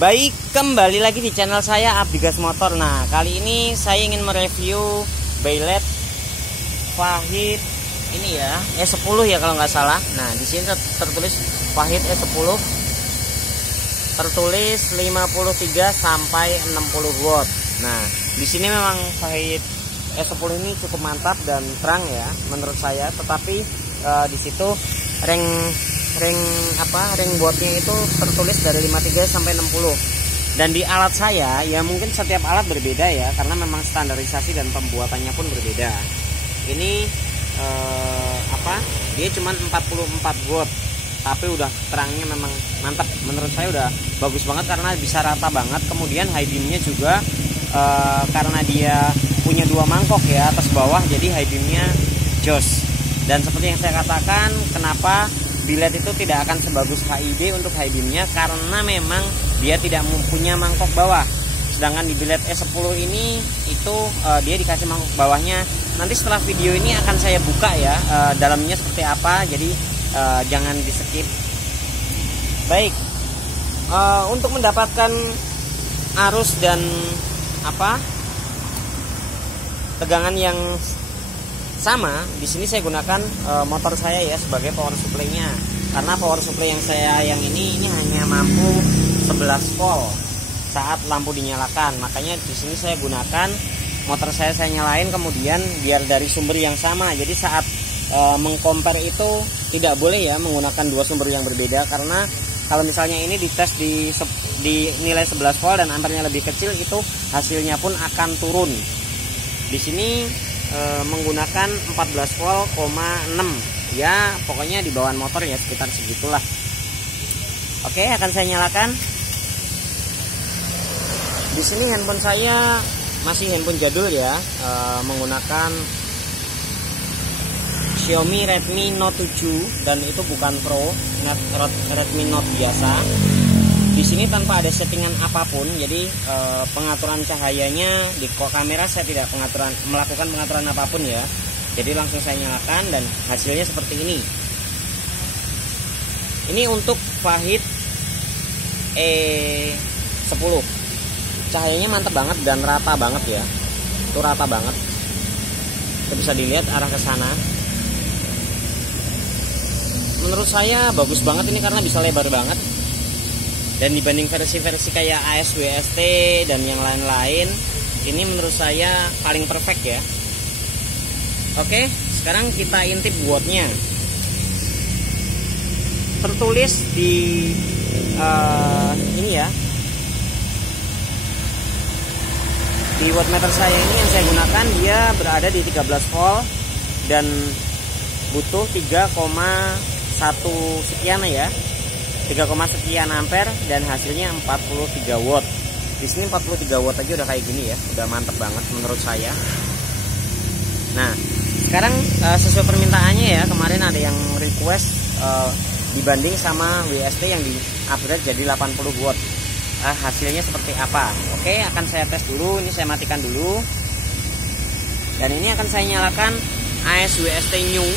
Baik, kembali lagi di channel saya Abdi Gas Motor. Nah, kali ini saya ingin mereview Baylet Fahid ini ya, E10 ya kalau nggak salah. Nah, di sini tertulis Fahid E10, tertulis 53 sampai 60 watt. Nah, di sini memang Fahid E10 ini cukup mantap dan terang ya menurut saya, tetapi di situ ring wattnya itu tertulis dari 53 sampai 60. Dan di alat saya ya, mungkin setiap alat berbeda ya, karena memang standarisasi dan pembuatannya pun berbeda. Ini dia cuma 44 watt, tapi udah terangnya memang mantap. Menurut saya udah bagus banget karena bisa rata banget. Kemudian high beamnya juga karena dia punya dua mangkok ya, atas bawah, jadi high beamnya jos. Dan seperti yang saya katakan, kenapa Baylet itu tidak akan sebagus HID untuk high beamnya, karena memang dia tidak mempunyai mangkok bawah. Sedangkan di Baylet E10 ini itu dia dikasih mangkok bawahnya. Nanti setelah video ini akan saya buka ya dalamnya seperti apa, jadi jangan di skip. Baik, untuk mendapatkan arus dan tegangan yang sama, di sini saya gunakan motor saya ya sebagai power supply-nya. Karena power supply yang saya ini hanya mampu 11 volt saat lampu dinyalakan. Makanya di sini saya gunakan motor saya nyalain, kemudian biar dari sumber yang sama. Jadi saat mengcompare itu tidak boleh ya menggunakan dua sumber yang berbeda, karena kalau misalnya ini dites di nilai 11 volt dan ampernya lebih kecil, itu hasilnya pun akan turun. Di sini menggunakan 14 volt, 6 ya, pokoknya di bawaan motor ya, sekitar segitulah. Oke, akan saya nyalakan. Di sini handphone saya masih handphone jadul ya, menggunakan Xiaomi Redmi Note 7, dan itu bukan Pro, Redmi Note biasa. Di sini tanpa ada settingan apapun, jadi pengaturan cahayanya di kamera saya tidak melakukan pengaturan apapun ya. Jadi langsung saya nyalakan dan hasilnya seperti ini. Ini untuk Fahid E10. Cahayanya mantap banget dan rata banget ya. Itu rata banget. Itu bisa dilihat arah ke sana. Menurut saya bagus banget ini karena bisa lebar banget. Dan dibanding versi-versi kayak AS WST dan yang lain-lain, ini menurut saya paling perfect ya. Oke, sekarang kita intip wattnya. Tertulis di ini ya, di wattmeter saya ini yang saya gunakan, dia berada di 13 volt dan butuh 3,1 sekian ya, 3, sekian ampere, dan hasilnya 43 watt. Di sini 43 watt aja udah kayak gini ya, udah mantep banget menurut saya. Nah, sekarang sesuai permintaannya ya, kemarin ada yang request dibanding sama WST yang di upgrade jadi 80 watt. Hasilnya seperti apa? Oke, akan saya tes dulu. Ini saya matikan dulu. Dan ini akan saya nyalakan AS WST New,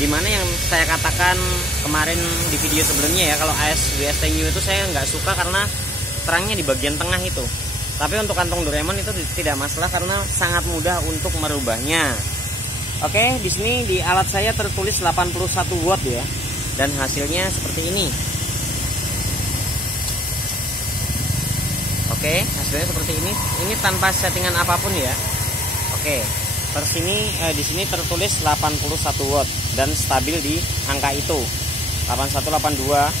dimana yang saya katakan kemarin di video sebelumnya ya, kalau AS WST New itu saya nggak suka karena terangnya di bagian tengah itu. Tapi untuk kantong Doraemon itu tidak masalah karena sangat mudah untuk merubahnya. Oke, di sini di alat saya tertulis 81 watt ya, dan hasilnya seperti ini. Oke, hasilnya seperti ini. Ini tanpa settingan apapun ya. Oke. Di sini tertulis 81 watt dan stabil di angka itu 8182.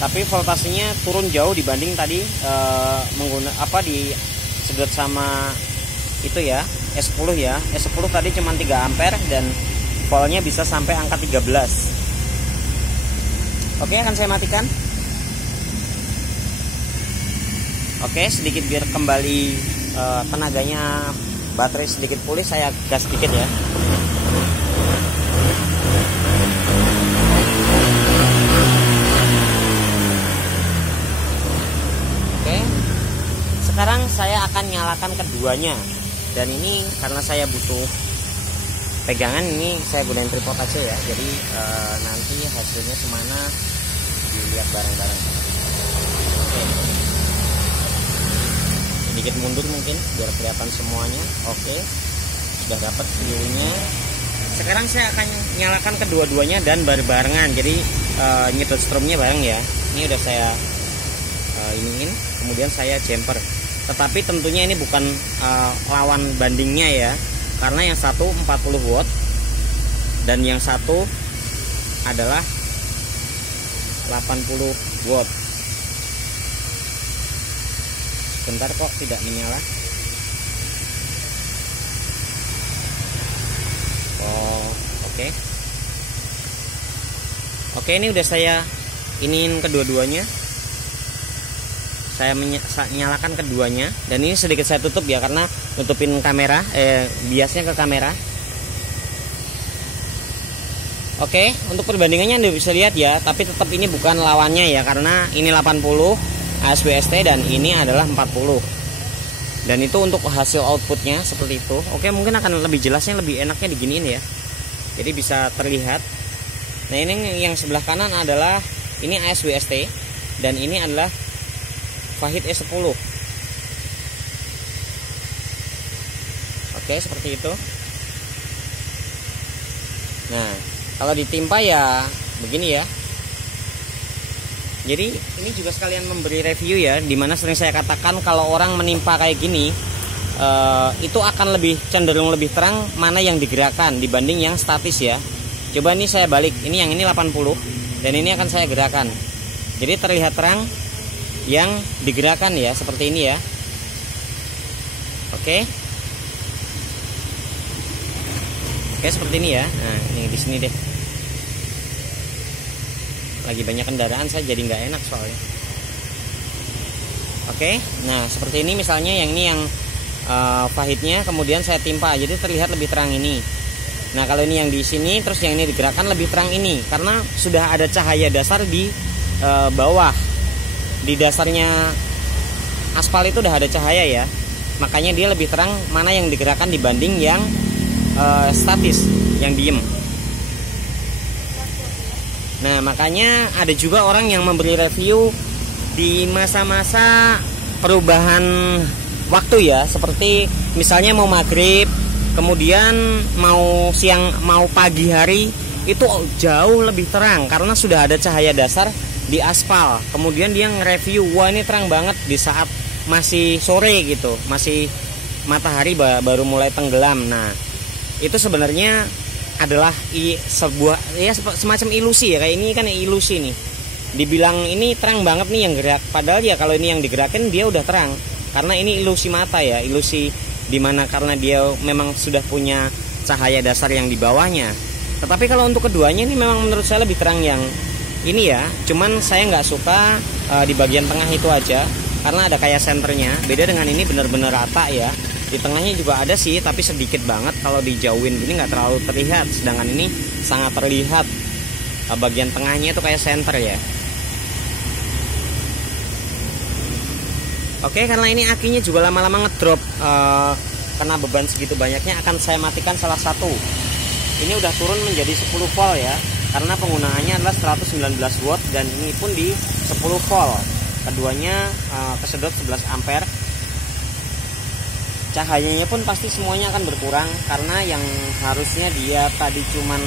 Tapi voltasenya turun jauh dibanding tadi disedot sama itu ya, S10 ya. S10 tadi cuma 3 ampere dan voltnya bisa sampai angka 13. Oke, akan saya matikan. Oke, sedikit biar kembali tenaganya, baterai sedikit pulih, saya gas sedikit ya. Oke, sekarang saya akan nyalakan keduanya. Dan ini karena saya butuh pegangan, ini saya gunain tripod aja ya. Jadi nanti hasilnya kemana dilihat bareng-bareng. sedikit mundur mungkin biar kelihatan semuanya. Oke, sudah dapat view-nya. Sekarang saya akan nyalakan kedua-duanya dan barengan, jadi nyedot stromnya bareng ya. Ini udah saya iniin, kemudian saya jumper. Tetapi tentunya ini bukan lawan bandingnya ya, karena yang satu 40 watt dan yang satu adalah 80 watt. Bentar kok tidak menyala. Oh, oke. Oke, ini udah saya iniin kedua-duanya. Saya nyalakan keduanya, dan ini sedikit saya tutup ya karena nutupin kamera, biasnya ke kamera. Oke, untuk perbandingannya Anda bisa lihat ya, tapi tetap ini bukan lawannya ya, karena ini 80 ASWST dan ini adalah 40. Dan itu untuk hasil outputnya seperti itu. Oke, mungkin akan lebih jelasnya, lebih enaknya diginiin ya, jadi bisa terlihat. Nah, ini yang sebelah kanan adalah ini ASWST dan ini adalah Fahid E10. Oke, seperti itu. Nah, kalau ditimpa ya begini ya. Jadi ini juga sekalian memberi review ya, dimana sering saya katakan kalau orang menimpa kayak gini itu akan lebih cenderung lebih terang mana yang digerakkan dibanding yang statis ya. Coba nih saya balik, ini yang ini 80 dan ini akan saya gerakan. Jadi terlihat terang yang digerakkan ya, seperti ini ya. Oke. Oke, seperti ini ya. Nah, ini di sini deh. Lagi banyak kendaraan, saya jadi nggak enak soalnya. Oke, nah seperti ini misalnya yang ini yang Fahidnya kemudian saya timpa, jadi terlihat lebih terang ini. Nah, kalau ini yang di sini terus yang ini digerakkan lebih terang ini karena sudah ada cahaya dasar di bawah. Di dasarnya aspal itu udah ada cahaya ya, makanya dia lebih terang mana yang digerakkan dibanding yang statis, yang diem. Nah, makanya ada juga orang yang memberi review di masa-masa perubahan waktu ya, seperti misalnya mau maghrib, kemudian mau siang, mau pagi hari, itu jauh lebih terang karena sudah ada cahaya dasar di aspal. Kemudian dia nge-review, wah ini terang banget di saat masih sore gitu, masih matahari baru mulai tenggelam. Nah, itu sebenarnya adalah sebuah ya semacam ilusi ya, kayak ini kan ilusi nih. Dibilang ini terang banget nih yang gerak, padahal ya kalau ini yang digerakin dia udah terang. Karena ini ilusi mata ya, ilusi dimana karena dia memang sudah punya cahaya dasar yang di bawahnya. Tetapi kalau untuk keduanya ini memang menurut saya lebih terang yang ini ya, cuman saya nggak suka di bagian tengah itu aja karena ada kayak senternya. Beda dengan ini benar-benar rata ya. Di tengahnya juga ada sih, tapi sedikit banget. Kalau dijauhin gini nggak terlalu terlihat. Sedangkan ini sangat terlihat. Bagian tengahnya itu kayak senter ya. Oke, karena ini akinya juga lama-lama ngedrop, kena beban segitu banyaknya, akan saya matikan salah satu. Ini udah turun menjadi 10 volt ya, karena penggunaannya adalah 119 watt dan ini pun di 10 volt. Keduanya kesedot 11 ampere. Cahayanya pun pasti semuanya akan berkurang karena yang harusnya dia tadi cuman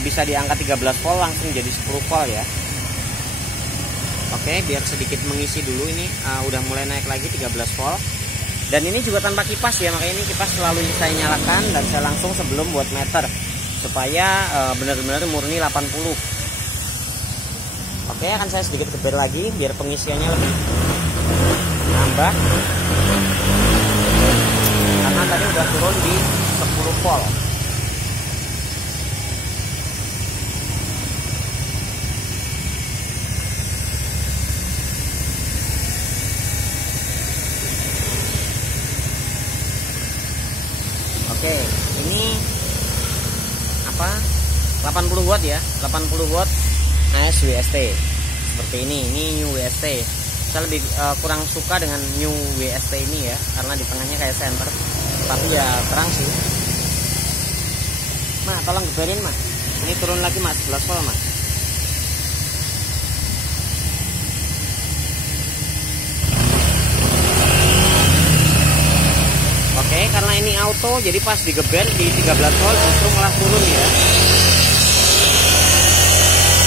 bisa di angka 13 volt langsung jadi 10 volt ya. Oke, biar sedikit mengisi dulu ini udah mulai naik lagi 13 volt. Dan ini juga tanpa kipas ya, makanya ini kipas selalu saya nyalakan dan saya langsung sebelum buat meter supaya benar-benar murni 80. Oke, akan saya sedikit geber lagi biar pengisiannya lebih nambah. Karena tadi udah turun di 10 volt. Oke, ini apa? 80 watt ya, 80 watt ASWST. Seperti ini New WST. Saya lebih kurang suka dengan New WST ini ya, karena di tengahnya kayak center. Tapi ya terang sih. Mak, tolong geberin Mak. Ini turun lagi Mas, 11 volt Mas. auto, jadi pas digeber di 13 volt justru malah turun ya.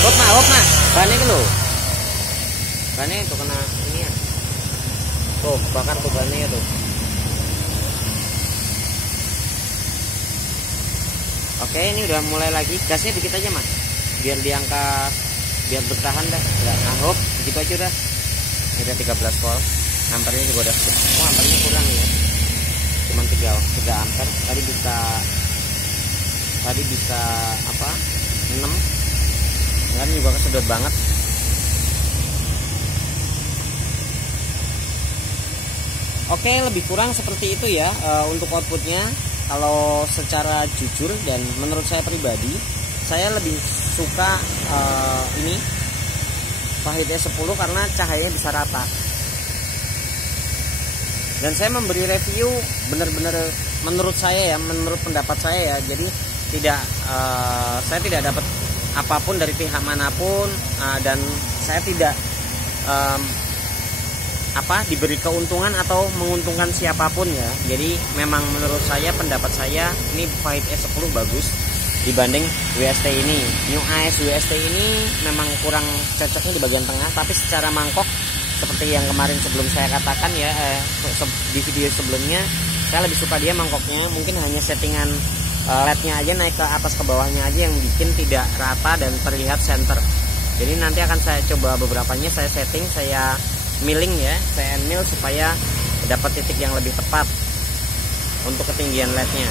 Hop nak, bannya itu loh. Bannya itu kena ini ya. Tuh, bakar tuh bannya tuh. Oke, ini udah mulai lagi. Gasnya dikit aja mas, biar diangkat, biar bertahan dah. Nggak ngahop, begitu aja udah. Ini udah 13 volt. Ampernya juga udah. Oh, ampernya kurang ya. Cuman 3 ampere. Tadi bisa apa? 6. Kan juga kesedot banget. Oke, lebih kurang seperti itu ya untuk outputnya. Kalau secara jujur dan menurut saya pribadi, saya lebih suka ini Fahid S10 karena cahayanya bisa rata. Dan saya memberi review benar-benar menurut saya ya, menurut pendapat saya ya. Jadi saya tidak dapat apapun dari pihak manapun dan saya tidak diberi keuntungan atau menguntungkan siapapun ya. Jadi memang menurut saya, pendapat saya, ini Fahid S10 bagus dibanding WST ini. New AS WST ini memang kurang cocoknya di bagian tengah, tapi secara mangkok seperti yang kemarin sebelum saya katakan ya, di video sebelumnya, saya lebih suka dia mangkoknya. Mungkin hanya settingan LED-nya aja, naik ke atas ke bawahnya aja yang bikin tidak rata dan terlihat center. Jadi nanti akan saya coba beberapanya, saya setting, saya milling ya, saya mil supaya dapat titik yang lebih tepat untuk ketinggian LED-nya.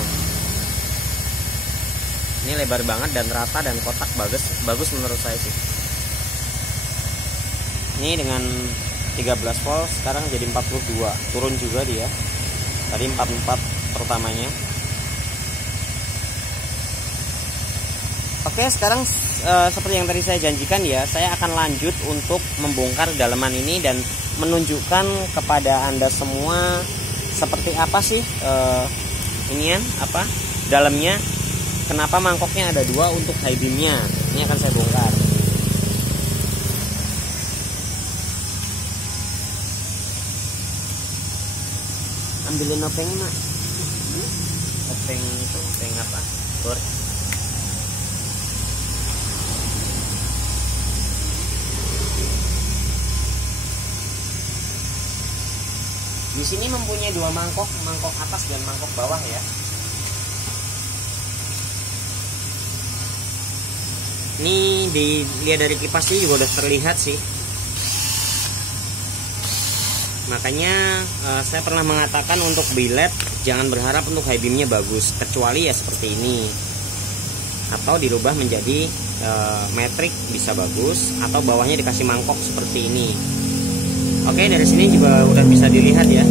Ini lebar banget dan rata dan kotak bagus menurut saya sih. Ini dengan 13 volt sekarang jadi 42, turun juga dia. Tadi 44 pertamanya. Oke, sekarang seperti yang tadi saya janjikan ya, saya akan lanjut untuk membongkar daleman ini dan menunjukkan kepada Anda semua seperti apa sih dalamnya, kenapa mangkoknya ada 2 untuk high beamnya. Ini akan saya bongkar. Ambilin opengnya mak. Openg itu openg apa? Bor. Di sini mempunyai 2 mangkok atas dan mangkok bawah ya. Ini dilihat dari kipasnya juga udah terlihat sih. Makanya saya pernah mengatakan untuk biled jangan berharap untuk high beamnya bagus, kecuali ya seperti ini. Atau dirubah menjadi metrik bisa bagus, atau bawahnya dikasih mangkok seperti ini. Oke, dari sini juga udah bisa dilihat ya.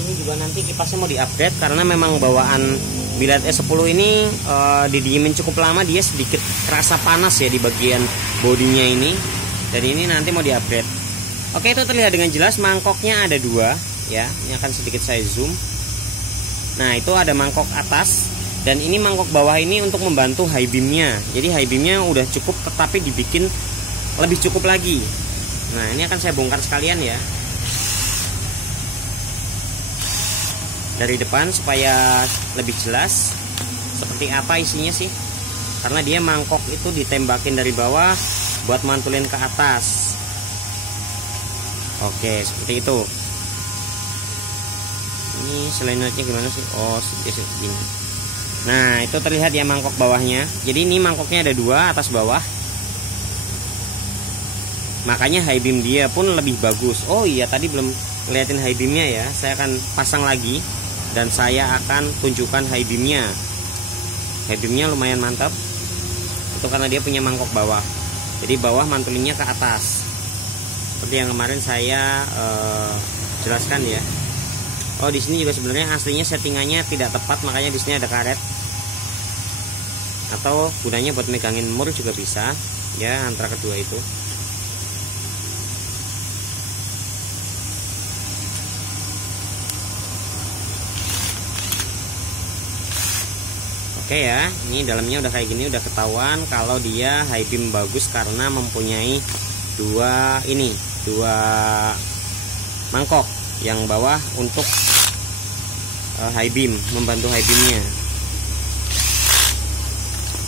Ini juga nanti kipasnya mau diupdate karena memang bawaan biled S10 ini didiemin cukup lama, dia sedikit terasa panas ya di bagian bodinya ini. Dan ini nanti mau diupdate. Oke, itu terlihat dengan jelas mangkoknya ada 2 ya. Ini akan sedikit saya zoom. Nah, itu ada mangkok atas dan ini mangkok bawah ini untuk membantu high beamnya. Jadi high beamnya udah cukup, tetapi dibikin lebih cukup lagi. Nah, ini akan saya bongkar sekalian ya dari depan supaya lebih jelas seperti apa isinya sih. Karena dia mangkok itu ditembakin dari bawah buat mantulin ke atas. Oke, seperti itu. Ini selanjutnya gimana sih? Oh, segini. Nah, itu terlihat ya mangkok bawahnya. Jadi ini mangkoknya ada 2 atas bawah. Makanya high beam dia pun lebih bagus. Oh iya, tadi belum ngeliatin high beamnya ya. Saya akan pasang lagi dan saya akan tunjukkan high beamnya. High beamnya lumayan mantap. Itu karena dia punya mangkok bawah. Jadi bawah mantulinnya ke atas. Seperti yang kemarin saya jelaskan ya. Oh, di sini juga sebenarnya aslinya settingannya tidak tepat, makanya di sini ada karet. Atau gunanya buat megangin mur juga bisa, ya, antara kedua itu. Oke ya, ini dalamnya udah kayak gini, udah ketahuan kalau dia high beam bagus karena mempunyai 2 mangkok. Yang bawah untuk high beam, membantu high beamnya.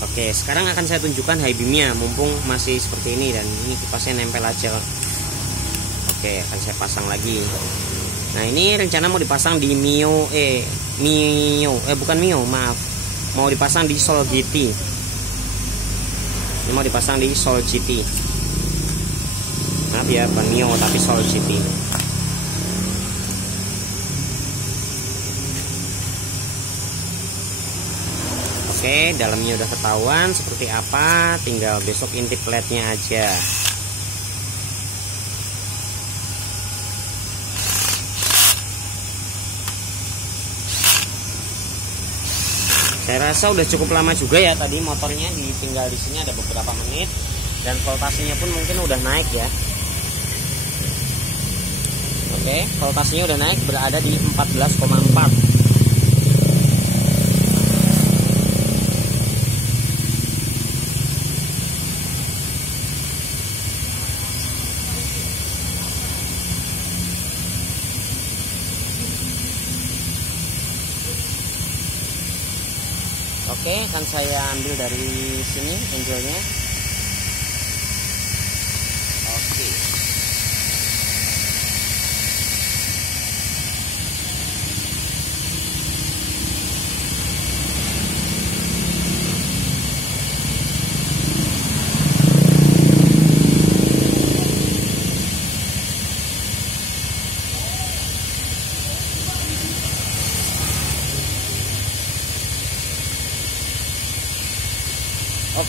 Oke, sekarang akan saya tunjukkan high beamnya, mumpung masih seperti ini dan ini kipasnya nempel aja. Oke, akan saya pasang lagi. Nah, ini rencana mau dipasang di bukan Mio, maaf, mau dipasang di Soul GT. Ini mau dipasang di Soul GT. Maaf ya, bukan Mio tapi Soul GT. Oke, dalamnya udah ketahuan seperti apa, tinggal besok intip LED-nya aja. Saya rasa udah cukup lama juga ya, tadi motornya ditinggal di sini ada beberapa menit dan voltasenya pun mungkin udah naik ya. Oke, voltasenya udah naik, berada di 14,4. Oke, akan saya ambil dari sini angelnya. Oke.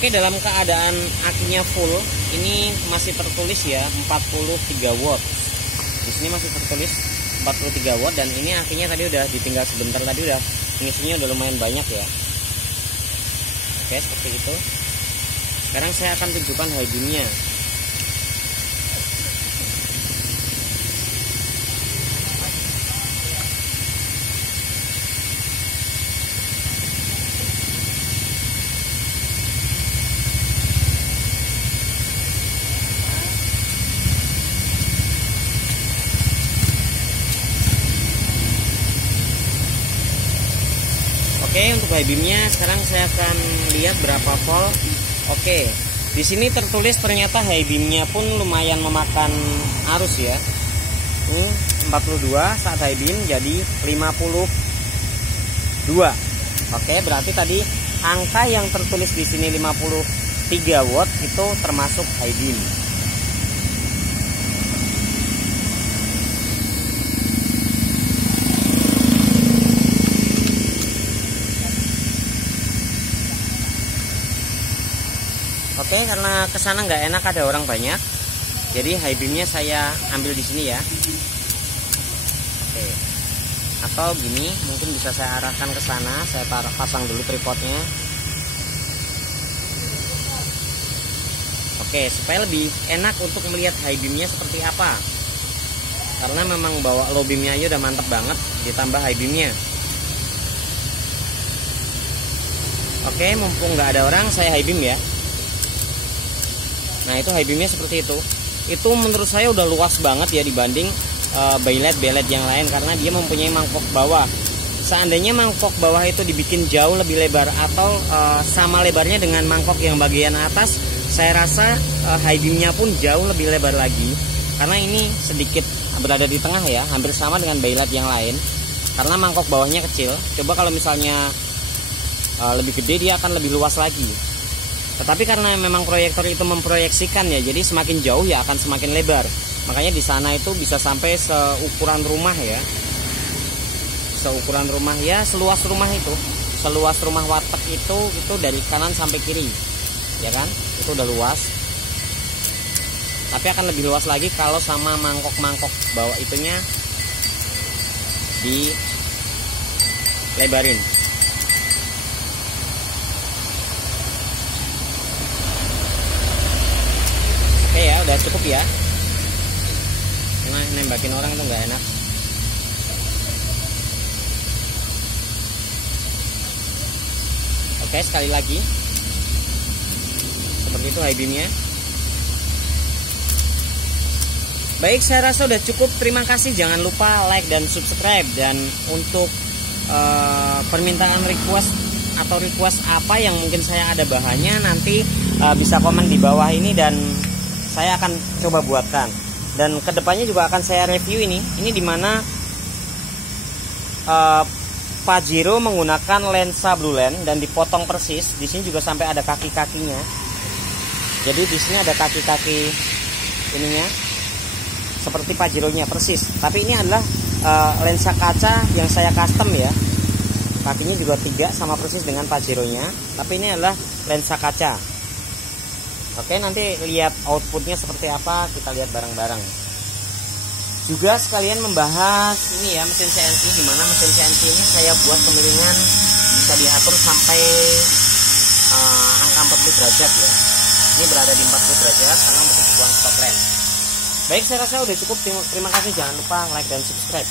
Oke, dalam keadaan akinya full, ini masih tertulis ya 43 watt. Di sini masih tertulis 43 watt dan ini akinya tadi udah ditinggal sebentar, tadi udah ngisinya udah lumayan banyak ya. Oke, seperti itu. Sekarang saya akan tunjukkan high beamnya. Oke, untuk high beamnya sekarang saya akan lihat berapa volt. Oke, di sini tertulis ternyata high beamnya pun lumayan memakan arus ya. 42 saat high beam jadi 52. Oke, berarti tadi angka yang tertulis di sini 53 watt itu termasuk high beam. Oke, karena kesana nggak enak ada orang banyak, jadi high beamnya saya ambil di sini ya. Oke, atau gini, mungkin bisa saya arahkan ke sana. Saya pasang dulu tripodnya. Oke, supaya lebih enak untuk melihat high beamnya seperti apa. Karena memang bawa low beamnya aja udah mantep banget, ditambah high beamnya. Oke, mumpung nggak ada orang, saya high beam ya. Nah, itu high beamnya seperti itu. Itu menurut saya udah luas banget ya dibanding baylet yang lain, karena dia mempunyai mangkok bawah. Seandainya mangkok bawah itu dibikin jauh lebih lebar atau sama lebarnya dengan mangkok yang bagian atas, saya rasa high beamnya pun jauh lebih lebar lagi. Karena ini sedikit berada di tengah ya, hampir sama dengan baylet yang lain. Karena mangkok bawahnya kecil. Coba kalau misalnya lebih gede, dia akan lebih luas lagi. Tetapi karena memang proyektor itu memproyeksikan ya, jadi semakin jauh ya akan semakin lebar. Makanya di sana itu bisa sampai seukuran rumah ya. Seukuran rumah ya, seluas rumah itu. Seluas rumah warteg itu dari kanan sampai kiri. Ya kan? Itu udah luas. Tapi akan lebih luas lagi kalau sama mangkok-mangkok bawah itunya dilebarin. Oke ya, udah cukup ya. Nah, nembakin orang itu nggak enak. Oke, sekali lagi. Seperti itu high beamnya. Baik, saya rasa udah cukup. Terima kasih. Jangan lupa like dan subscribe. Dan untuk permintaan request atau request apa yang mungkin saya ada bahannya, nanti bisa komen di bawah ini dan saya akan coba buatkan. Dan kedepannya juga akan saya review ini dimana Pajero menggunakan lensa Blue Lens dan dipotong persis. Di sini juga sampai ada kaki-kakinya. Jadi di sini ada kaki-kaki ininya seperti Pajero-nya persis. Tapi ini adalah lensa kaca yang saya custom ya. Kakinya juga 3 sama persis dengan Pajero-nya. Tapi ini adalah lensa kaca. Oke, nanti lihat outputnya seperti apa, kita lihat bareng-bareng. Juga sekalian membahas ini ya, mesin CNC, dimana mesin CNC ini saya buat kemiringan bisa diatur sampai angka 40 derajat ya. Ini berada di 40 derajat karena untuk kebutuhan stop lamp. Baik, saya rasa udah cukup. Terima kasih, jangan lupa like dan subscribe.